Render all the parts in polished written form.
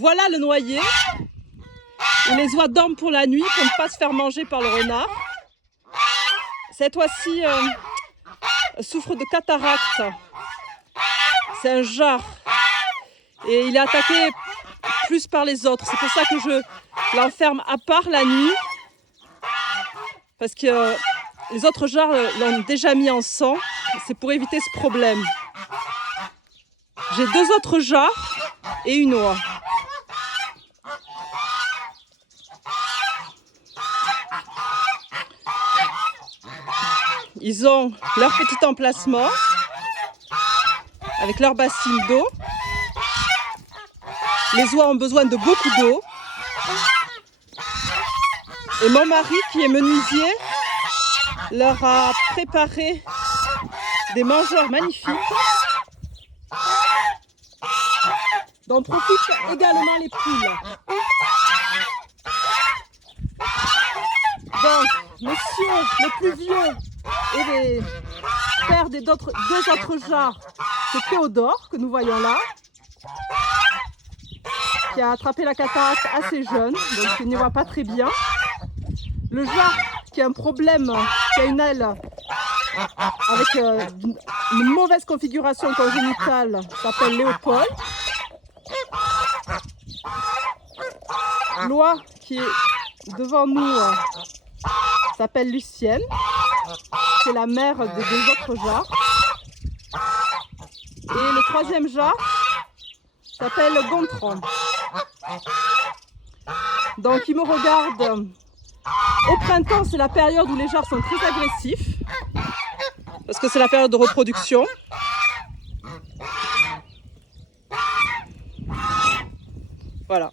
voilà le noyer où les oies dorment pour la nuit pour ne pas se faire manger par le renard. Cette oie-ci souffre de cataracte. C'est un jar et il est attaqué plus par les autres. C'est pour ça que je l'enferme à part la nuit parce que les autres jars l'ont déjà mis en sang. C'est pour éviter ce problème. J'ai 2 autres jars et une oie. Ils ont leur petit emplacement avec leur bassine d'eau. Les oies ont besoin de beaucoup d'eau. Et mon mari, qui est menuisier, leur a préparé des mangeurs magnifiques dont profitent également les poules. Donc, monsieur le plus vieux et les pères des 2 autres jars, c'est Théodore, que nous voyons là, qui a attrapé la cataracte assez jeune, donc il n'y voit pas très bien. Le jar qui a un problème, qui a une aile avec une mauvaise configuration congénitale, s'appelle Léopold. L'oie qui est devant nous s'appelle Lucienne. C'est la mère des 2 autres jars. Et le 3e jar s'appelle Gontran. Donc il me regarde. Au printemps, c'est la période où les jars sont très agressifs. Parce que c'est la période de reproduction. Voilà.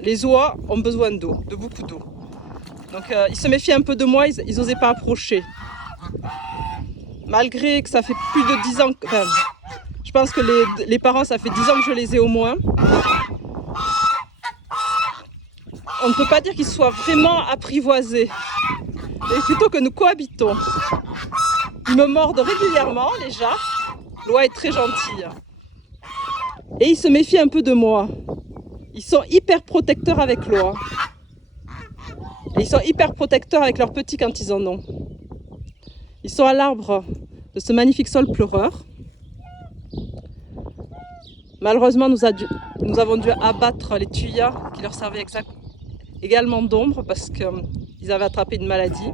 Les oies ont besoin d'eau, de beaucoup d'eau. Donc ils se méfient un peu de moi, ils n'osaient pas approcher. Malgré que ça fait plus de 10 ans, enfin, je pense que les parents, ça fait 10 ans que je les ai au moins. On ne peut pas dire qu'ils soient vraiment apprivoisés, mais plutôt que nous cohabitons. Ils me mordent régulièrement, les jars. L'oie est très gentille. Et ils se méfient un peu de moi. Ils sont hyper protecteurs avec l'oie. Et ils sont hyper protecteurs avec leurs petits quand ils en ont. Ils sont à l'arbre de ce magnifique saule pleureur. Malheureusement, nous avons dû abattre les tuyas qui leur servaient également d'ombre parce qu'ils avaient attrapé une maladie.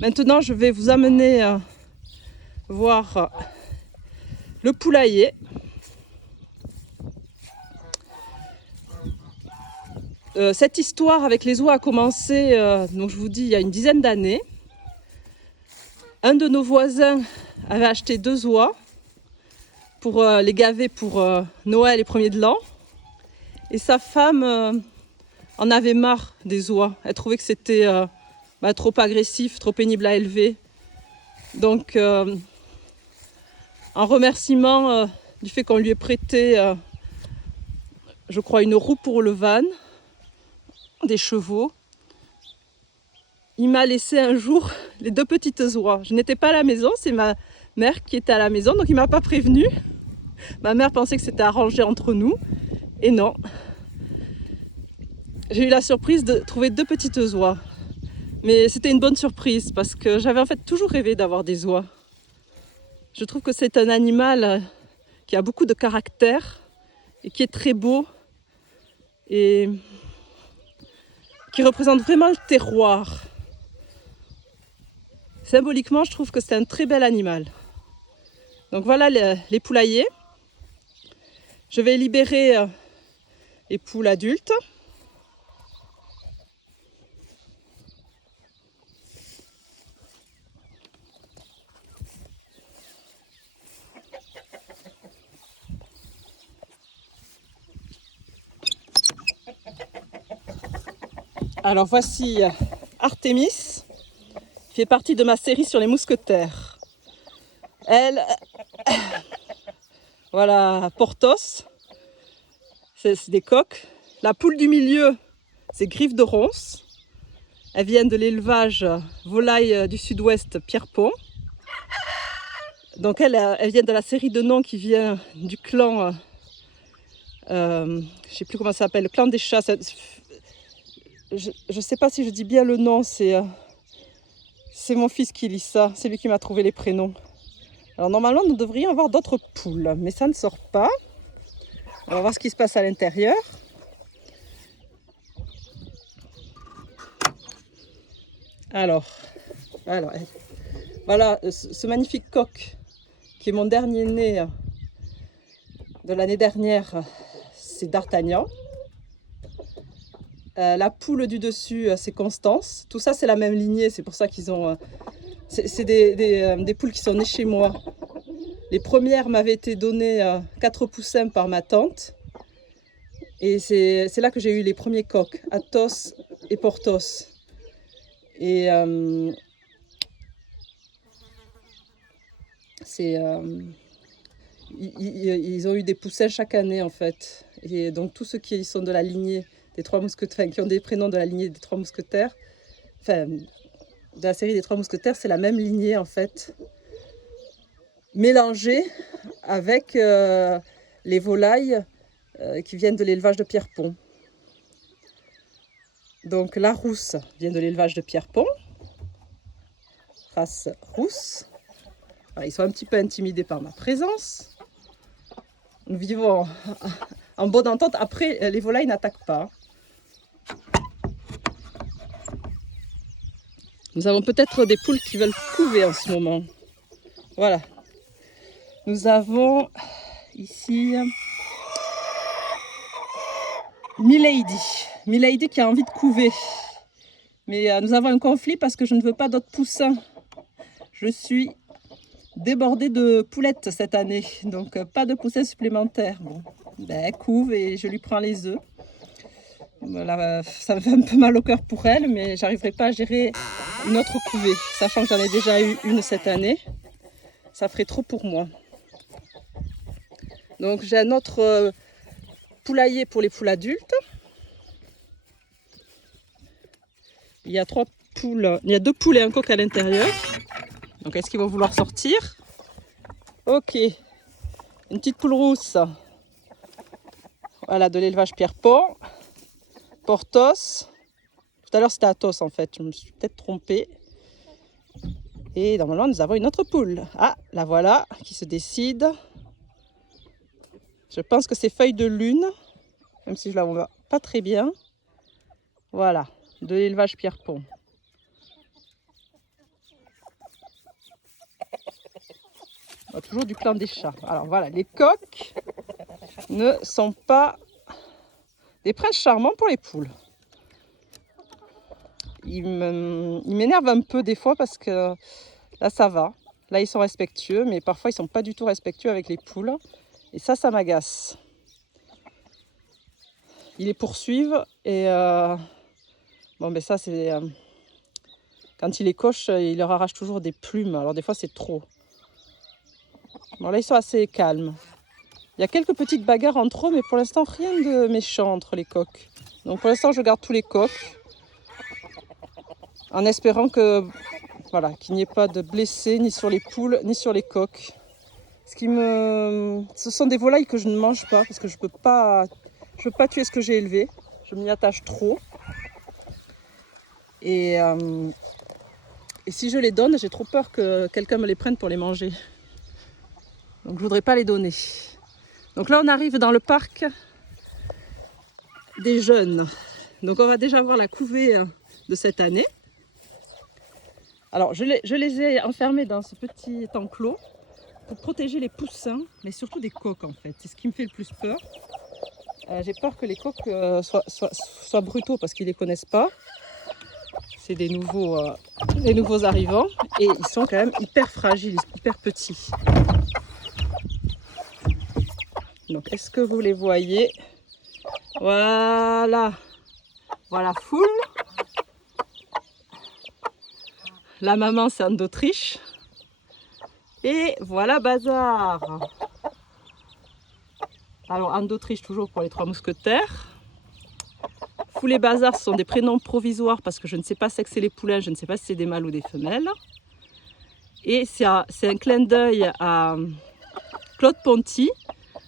Maintenant, je vais vous amener voir le poulailler. Cette histoire avec les oies a commencé, donc je vous dis, il y a une dizaine d'années. Un de nos voisins avait acheté 2 oies pour les gaver pour Noël et 1er de l'an. Et sa femme en avait marre des oies. Elle trouvait que c'était trop agressif, trop pénible à élever. Donc, en remerciement du fait qu'on lui ait prêté, je crois, une roue pour le van, des chevaux, il m'a laissé un jour les 2 petites oies. Je n'étais pas à la maison, c'est ma mère qui était à la maison, donc il ne m'a pas prévenu. Ma mère pensait que c'était arrangé entre nous, et non. J'ai eu la surprise de trouver 2 petites oies. Mais c'était une bonne surprise, parce que j'avais en fait toujours rêvé d'avoir des oies. Je trouve que c'est un animal qui a beaucoup de caractère, et qui est très beau, et qui représente vraiment le terroir. Symboliquement, je trouve que c'est un très bel animal. Donc voilà les poulaillers. Je vais libérer les poules adultes. Alors voici Artémis, qui fait partie de ma série sur les mousquetaires. Elle, voilà, Porthos, c'est des coqs. La poule du milieu, c'est Griffe de Ronce. Elle vient de l'élevage volaille du sud-ouest Pierrepont. Donc elle vient de la série de noms qui vient du clan Je ne sais plus comment ça s'appelle, le clan des chats. Je ne sais pas si je dis bien le nom, c'est mon fils qui lit ça, c'est lui qui m'a trouvé les prénoms. Alors normalement, nous devrions avoir d'autres poules, mais ça ne sort pas. On va voir ce qui se passe à l'intérieur. Alors, voilà ce magnifique coq qui est mon dernier né de l'année dernière, c'est D'Artagnan. La poule du dessus, c'est Constance. Tout ça, c'est la même lignée, c'est pour ça qu'ils ont... c'est des poules qui sont nées chez moi. Les premières m'avaient été données 4 poussins par ma tante. Et c'est là que j'ai eu les premiers coqs, Athos et Porthos. Et ils ont eu des poussins chaque année en fait. Et donc tous ceux qui sont de la lignée des Trois Mousquetaires, enfin, qui ont des prénoms de la lignée des Trois Mousquetaires, enfin de la série des Trois Mousquetaires, c'est la même lignée en fait, mélangée avec les volailles qui viennent de l'élevage de Pierrepont. Donc la rousse vient de l'élevage de Pierrepont, race rousse. Alors, ils sont un petit peu intimidés par ma présence. Nous vivons en bonne entente. Après, les volailles n'attaquent pas. Nous avons peut-être des poules qui veulent couver en ce moment. Voilà. Nous avons ici Milady qui a envie de couver. Mais nous avons un conflit parce que je ne veux pas d'autres poussins. Je suis débordée de poulettes cette année, donc pas de poussins supplémentaires. Bon, ben, elle couve et je lui prends les œufs. Voilà, ça me fait un peu mal au cœur pour elle, mais j'arriverai pas à gérer une autre couvée, sachant que j'en ai déjà eu une cette année. Ça ferait trop pour moi. Donc j'ai un autre poulailler pour les poules adultes. Il y a 2 poules et un coq à l'intérieur. Donc est-ce qu'ils vont vouloir sortir? Ok, une petite poule rousse. Voilà, de l'élevage Pierrepont. Porthos. Tout à l'heure c'était Athos en fait, je me suis peut-être trompée. Et normalement nous avons une autre poule. Ah, la voilà qui se décide. Je pense que c'est feuille de lune, même si je la vois pas très bien. Voilà, de l'élevage Pierrepont. Toujours du clan des chats. Alors voilà, les coqs ne sont pas des princes charmants pour les poules. Ils m'énervent un peu des fois parce que là ça va. Là ils sont respectueux, mais parfois ils sont pas du tout respectueux avec les poules. Et ça m'agace. Ils les poursuivent et bon ben ça c'est... quand ils les cochent, ils leur arrachent toujours des plumes. Alors des fois c'est trop. Bon là ils sont assez calmes. Il y a quelques petites bagarres entre eux, mais pour l'instant rien de méchant entre les coqs. Donc pour l'instant je garde tous les coqs. En espérant que voilà, qu'il n'y ait pas de blessés ni sur les poules ni sur les coqs. Ce sont des volailles que je ne mange pas parce que je peux pas tuer ce que j'ai élevé. Je m'y attache trop. Et si je les donne, j'ai trop peur que quelqu'un me les prenne pour les manger. Donc je ne voudrais pas les donner. Donc là on arrive dans le parc des jeunes. Donc on va déjà voir la couvée de cette année. Alors je les ai enfermés dans ce petit enclos pour protéger les poussins, mais surtout des coqs en fait. C'est ce qui me fait le plus peur. J'ai peur que les coqs soient brutaux parce qu'ils ne les connaissent pas. C'est des nouveaux arrivants et ils sont quand même hyper fragiles, hyper petits. Donc est-ce que vous les voyez? Voilà. Voilà Foule. La maman c'est Anne d'Autriche. Et voilà Bazar. Alors Anne d'Autriche toujours pour les Trois Mousquetaires. Foule et Bazar ce sont des prénoms provisoires parce que je ne sais pas sexer les poulains, je ne sais pas si c'est des mâles ou des femelles. Et c'est un clin d'œil à Claude Ponty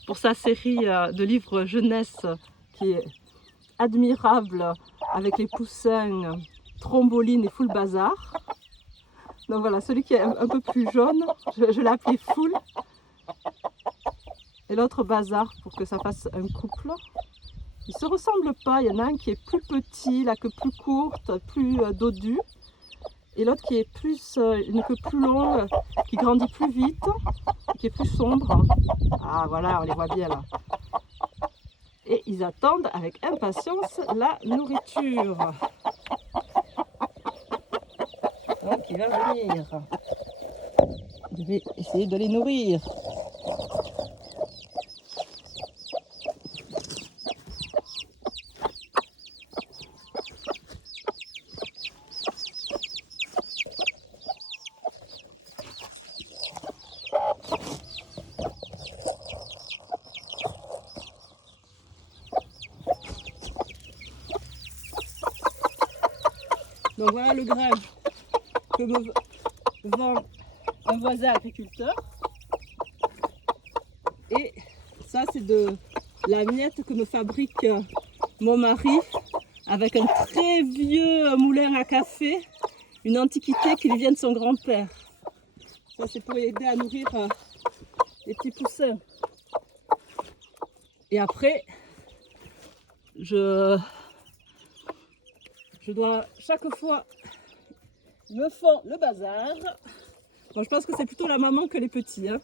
pour sa série de livres jeunesse qui est admirable avec les poussins Tromboline et Full Bazar. Donc voilà, celui qui est un peu plus jaune, je l'ai appelé Full. Et l'autre Bazar pour que ça fasse un couple. Ils ne se ressemblent pas, il y en a un qui est plus petit, la queue plus courte, plus dodu. Et l'autre qui est plus, une queue plus longue, qui grandit plus vite, qui est plus sombre. Ah voilà, on les voit bien là. Et ils attendent avec impatience la nourriture. Donc il va venir. Je vais essayer de les nourrir. Donc voilà le grain que me vend un voisin agriculteur. Et ça c'est de la miette que me fabrique mon mari avec un très vieux moulin à café, une antiquité qui lui vient de son grand-père. Ça c'est pour aider à nourrir les petits poussins. Et après, je dois chaque fois me font le bazar. Bon, je pense que c'est plutôt la maman que les petits, hein.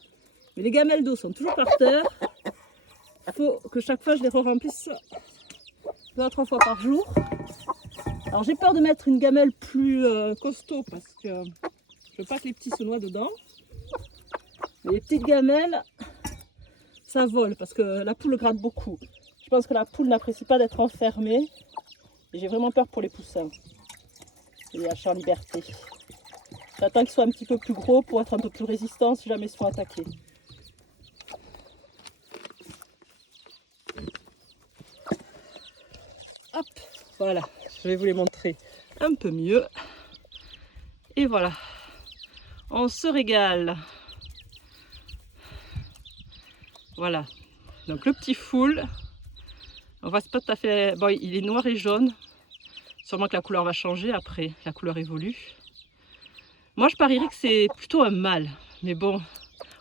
Mais les gamelles d'eau sont toujours par terre. Il faut que chaque fois je les remplisse 2 à 3 fois par jour. Alors j'ai peur de mettre une gamelle plus costaud parce que je veux pas que les petits se noient dedans. Mais les petites gamelles, ça vole parce que la poule gratte beaucoup. Je pense que la poule n'apprécie pas d'être enfermée. Et j'ai vraiment peur pour les poussins. Et les lâcher en liberté. J'attends qu'ils soient un petit peu plus gros pour être un peu plus résistants si jamais ils sont attaqués. Hop, voilà, je vais vous les montrer un peu mieux. Et voilà, on se régale. Voilà, donc le petit Full, on voit c'est pas tout à fait... Bon, il est noir et jaune. Sûrement que la couleur va changer après, la couleur évolue. Moi je parierais que c'est plutôt un mâle, mais bon,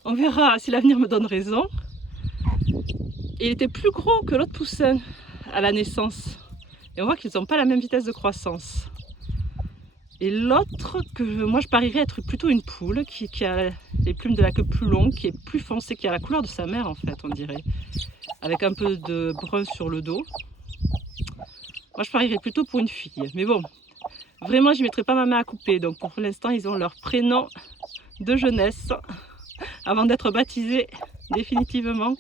on verra si l'avenir me donne raison. Et il était plus gros que l'autre poussin à la naissance. Et on voit qu'ils n'ont pas la même vitesse de croissance. Et l'autre, que moi je parierais être plutôt une poule, qui a les plumes de la queue plus longues, qui est plus foncée, qui a la couleur de sa mère en fait, on dirait. Avec un peu de brun sur le dos. Moi je parierais plutôt pour une fille. Mais bon, vraiment je ne mettrai pas ma main à couper. Donc pour l'instant ils ont leur prénom de jeunesse. Avant d'être baptisés définitivement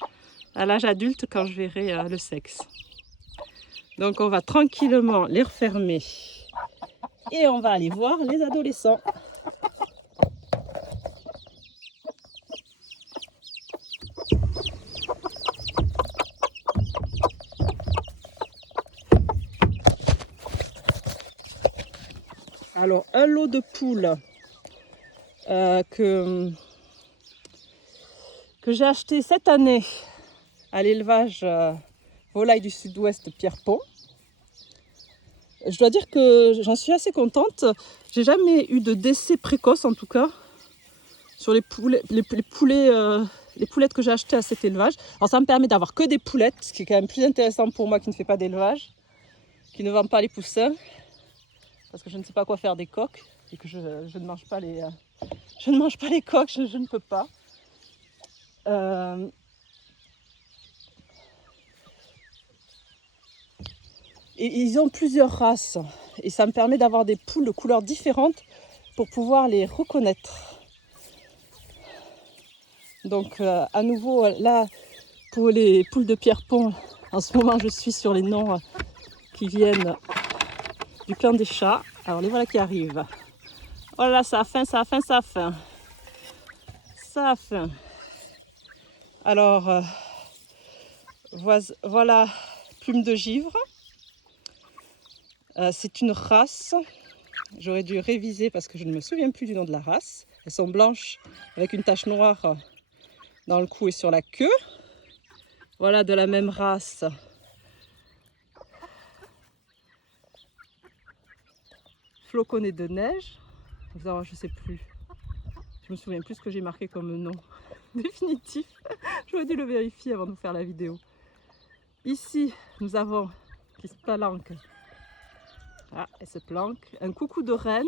à l'âge adulte quand je verrai le sexe. Donc on va tranquillement les refermer. Et on va aller voir les adolescents. Alors, un lot de poules que j'ai acheté cette année à l'élevage volaille du sud-ouest Pierrepont. Je dois dire que j'en suis assez contente. J'ai jamais eu de décès précoce en tout cas sur les poulettes que j'ai achetées à cet élevage. Alors ça me permet d'avoir que des poulettes, ce qui est quand même plus intéressant pour moi qui ne fait pas d'élevage, qui ne vend pas les poussins, parce que je ne sais pas quoi faire des coques et que je ne mange pas les coques, je ne peux pas. Et ils ont plusieurs races et ça me permet d'avoir des poules de couleurs différentes pour pouvoir les reconnaître. Donc à nouveau là pour les poules de Pierrepont, en ce moment je suis sur les noms qui viennent du clan des chats. Alors les voilà qui arrivent. Oh là là, ça a faim, ça a faim, ça a faim. Ça a faim. Alors voilà Plume de Givre. C'est une race, j'aurais dû réviser parce que je ne me souviens plus du nom de la race. Elles sont blanches avec une tache noire dans le cou et sur la queue. Voilà, de la même race. Floconnet de neige. Alors, je sais plus. Je me souviens plus ce que j'ai marqué comme nom définitif. J'aurais dû le vérifier avant de vous faire la vidéo. Ici, nous avons qui se palanque. Ah, elle se planque. Un coucou de reine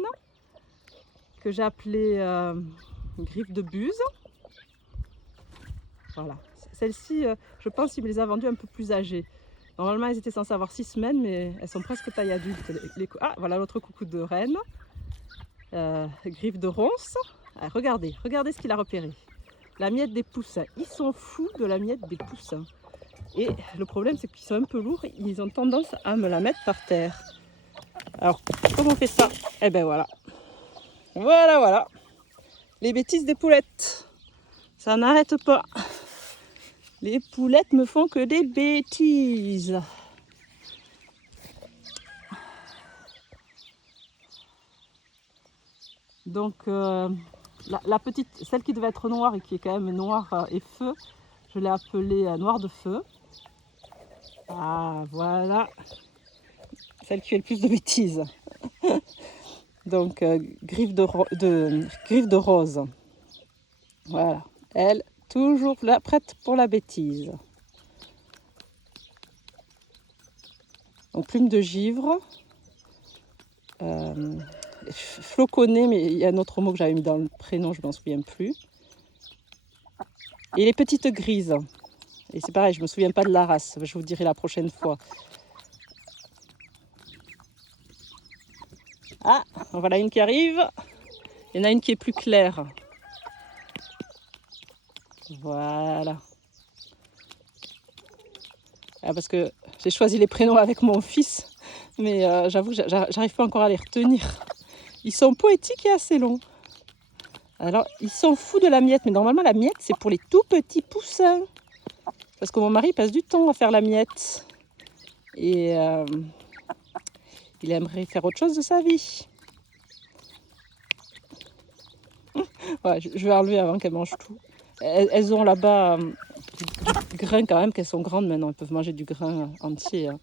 que j'ai appelé griffe de buse. Voilà. Celle-ci, je pense qu'il me les a vendues un peu plus âgées. Normalement, elles étaient censées avoir 6 semaines, mais elles sont presque taille adulte. Ah, voilà l'autre coucou de reine. Griffe de ronce. Ah, regardez ce qu'il a repéré. La miette des poussins. Ils sont fous de la miette des poussins. Et le problème, c'est qu'ils sont un peu lourds. Ils ont tendance à me la mettre par terre. Alors, comment on fait ça? Eh ben voilà. Voilà. Les bêtises des poulettes. Ça n'arrête pas. Les poulettes me font que des bêtises. Donc, la petite, celle qui devait être noire et qui est quand même noire et feu, je l'ai appelée noire de feu. Ah, voilà. Celle qui fait le plus de bêtises. Donc, griffe de rose. Voilà. Elle, toujours là, prête pour la bêtise. Donc, plume de givre. Floconnet, mais il y a un autre mot que j'avais mis dans le prénom, je ne m'en souviens plus. Et les petites grises. Et c'est pareil, je ne me souviens pas de la race. Je vous dirai la prochaine fois. Ah, voilà une qui arrive. Il y en a une qui est plus claire. Voilà. Ah, parce que j'ai choisi les prénoms avec mon fils, mais j'avoue que j'arrive pas encore à les retenir. Ils sont poétiques et assez longs. Alors, ils s'en foutent de la miette, mais normalement la miette c'est pour les tout petits poussins. Parce que mon mari passe du temps à faire la miette. Et il aimerait faire autre chose de sa vie. Ouais, je vais enlever avant qu'elles mangent tout. Elles ont là-bas du grain quand même, qu'elles sont grandes maintenant. Elles peuvent manger du grain entier. Hein.